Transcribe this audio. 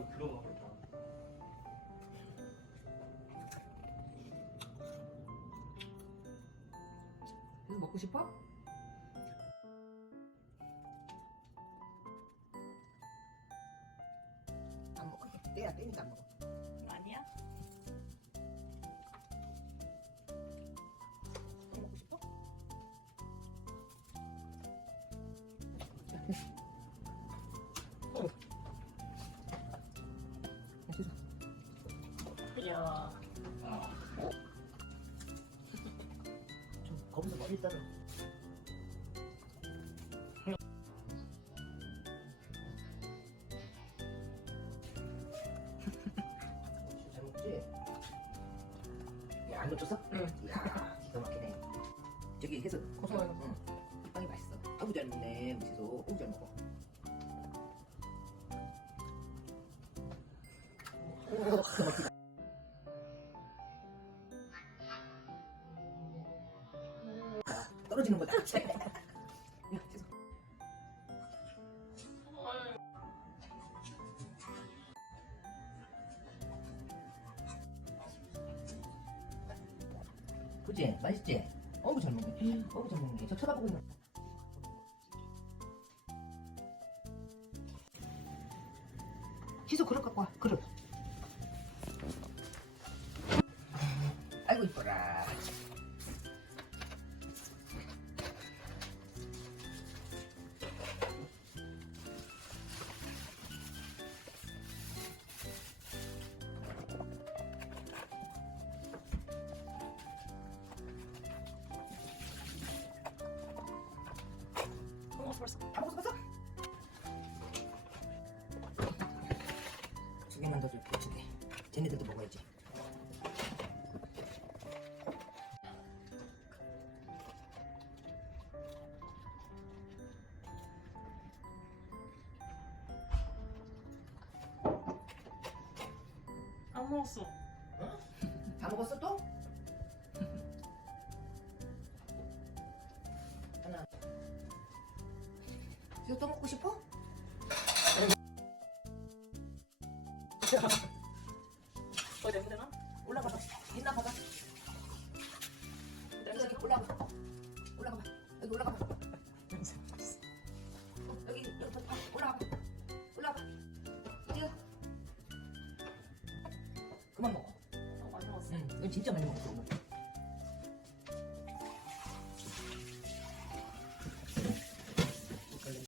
이거 들어가겠다. 이거 먹고 싶어? 안 먹어. 떼야 떼니까 안 먹어. 아니야? 또 먹고 싶어? 이야. 좀 거기서 머리 따로. 잘 먹지? 야, 안 놓쳤어? 응. 이야, 기가 막히네. 저기 해서 고소해요. 응. 이 빵이 맛있어. 아구 잘 먹네, 우리 지소. 아구 잘 먹어. 오, 기가 막히다. 떨어지는 거다. 야, 지소. 그치? 맛있지? 어우 잘 먹네. 어우 잘 먹네. 저 쳐다보고 있는. 지소 그릇 갖고 와. 그릇. 아이고 이뻐라. 벌써. 다 먹었어 벌써? 두 개만 더 줄게. 두 개. 쟤네들도 먹어야지. 안 먹었어. 다 먹었어 또? 하나. 이거 또 먹고 싶어? 더 냄새나? 올라가봐. 있나 봐봐. 여기 올라가. 올라가봐. 여기 올라가봐. 냄새 맛있어. 여기 올라가봐. 올라가봐. 이제 그만 먹어. 많이 먹었어. 응, 이건 진짜 많이 먹었어. 오늘.